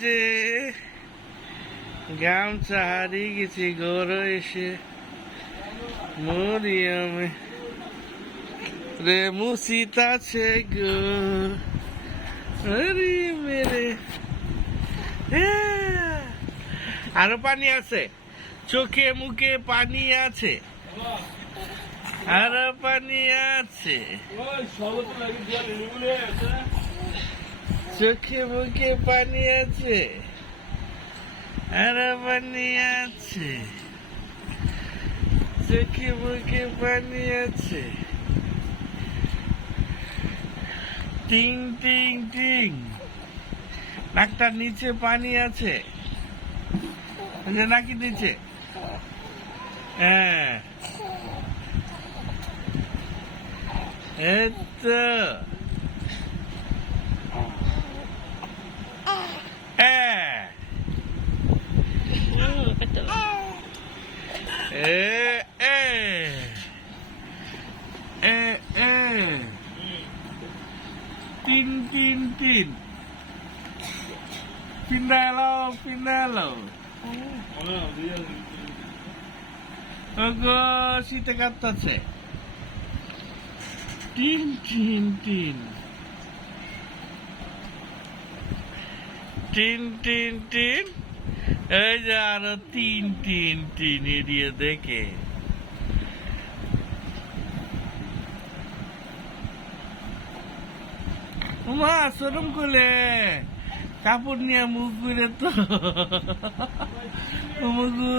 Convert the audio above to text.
যে গামছা হারিয়ে গেছি ঘর এসে। মরিয়ামে রে মুসিত আছে গো। আরে মেরে। হ্যাঁ। আরও পানি আছে? চোখে মুখে পানি আছে? আরও পানি আছে। চোখে মুখে পানি আছে, আরও পানি আছে। চোখে মুখে পানি আছে। টিং টিং টিং। নাকটার নিচে পানি আছে। নাকি নিচে? হ্যাঁ। এই তো। তিন তিন তিন। পিন্ডালো পিন্ডালো ওগো শীতে কাঁপতাছে তিন তিন তিন। তিন তিন তিন। এই যে আরও তিন তিন তিন এড়িয়ে দেখে। মা সরম করলে কাপড় নিয়ে মুখ করে তো মুগু